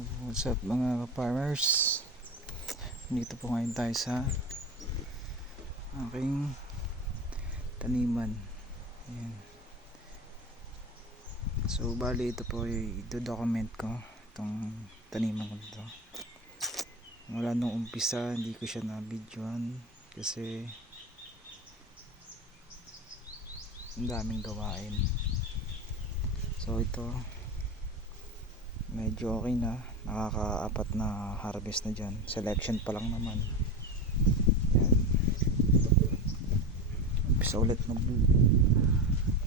What's up mga farmers? Dito po ngayon tayo sa aking taniman. Ayan. So bali ito po ay i-document ko itong taniman ko dito. Wala nung umpisa hindi ko siya na-videoan kasi ang daming gawain. So ito medyo okay na, nakaka-4 na harvest na dyan, selection pa lang naman. Yan. Umpisa ulit mag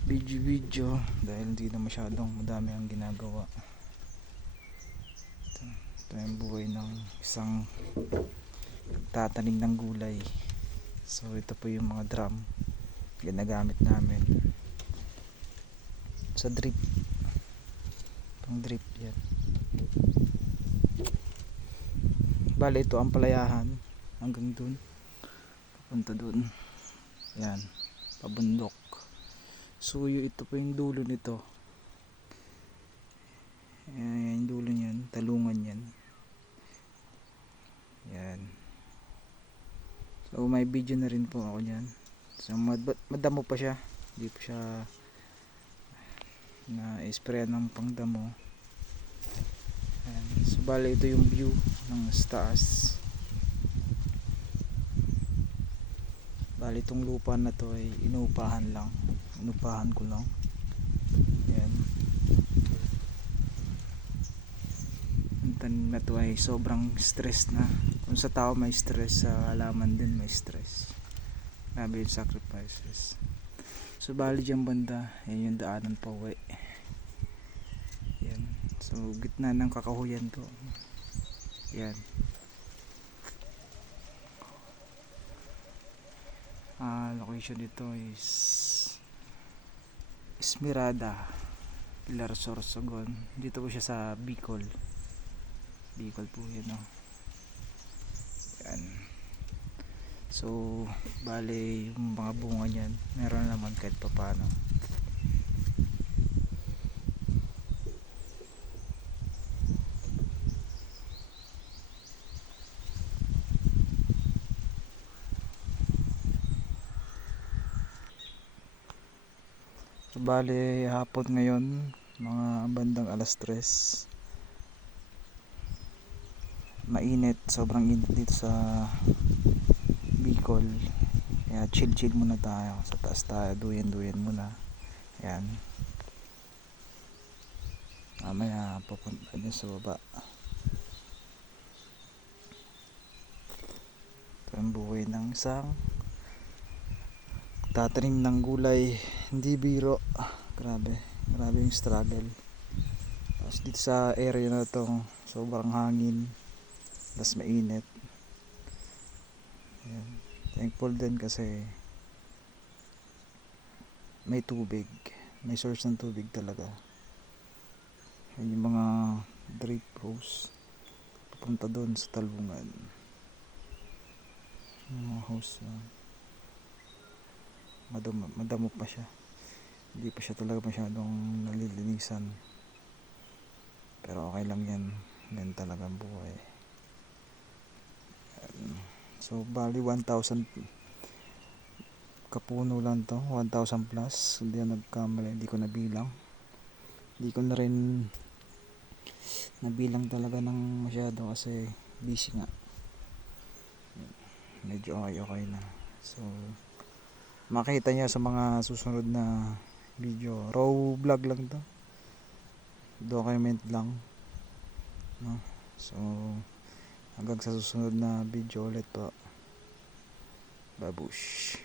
video dahil hindi na masyadong madami ang ginagawa. Ito yung buhay ng isang tatanim ng gulay. So ito po yung mga drum ginagamit namin sa drip, pang drip. Yan. Bale ito ang palayahan hanggang dun, papunta dun. Yan, pabundok. Suyo ito po yung dulo nito. Yan yung dulo niyan, talungan yan. Yan. So may video na rin po ako niyan. So madamo pa siya, hindi pa siya na-spray ng pangdamo. Ayan. So bale ito yung view ng taas. Bale itong lupa na to ay inupahan ko lang. Ayan. Ang tanim na to ay sobrang stress na. Kung sa tao may stress, sa halaman din may stress. Grabe yung sacrifices. So bali dyan banda, yan yung daanan pa uwi. Yan. So gitna ng kakahuyan to. Yan. Location dito is Esmeralda, Pilar Sorsogon. Dito po siya sa Bicol. Bicol po yan, no? Yan. So bali yung mga bunga niyan meron naman kahit pa paano. So bali hapon ngayon mga bandang 3:00, mainit, sobrang init dito sa Bicol. Kaya chill muna tayo sa taas, tayo duyan muna. Yan, mamaya pupunta din sa baba. Ito ang buhay ng isang tatanim ng gulay, hindi biro. Grabe yung struggle. Tapos dito sa area na to sobrang hangin, tapos mainit. Ayan. Thankful din kasi may tubig, may source ng tubig talaga. Yan yung mga drip hose papunta doon sa talungan. Yung mga hose madamo pa siya, hindi pa siya talaga masyadong nalilinisan, pero okay lang yan, yan talaga ang buhay. So bali 1,000 kapuno lang to, 1,000 plus, hindi na nagkamali, hindi ko nabilang, hindi ko na rin nabilang talaga ng masyado kasi busy nga, medyo okay na. So makita niya sa mga susunod na video, raw vlog lang to, document lang, no? So hanggang sa susunod na video ulit po. Babush.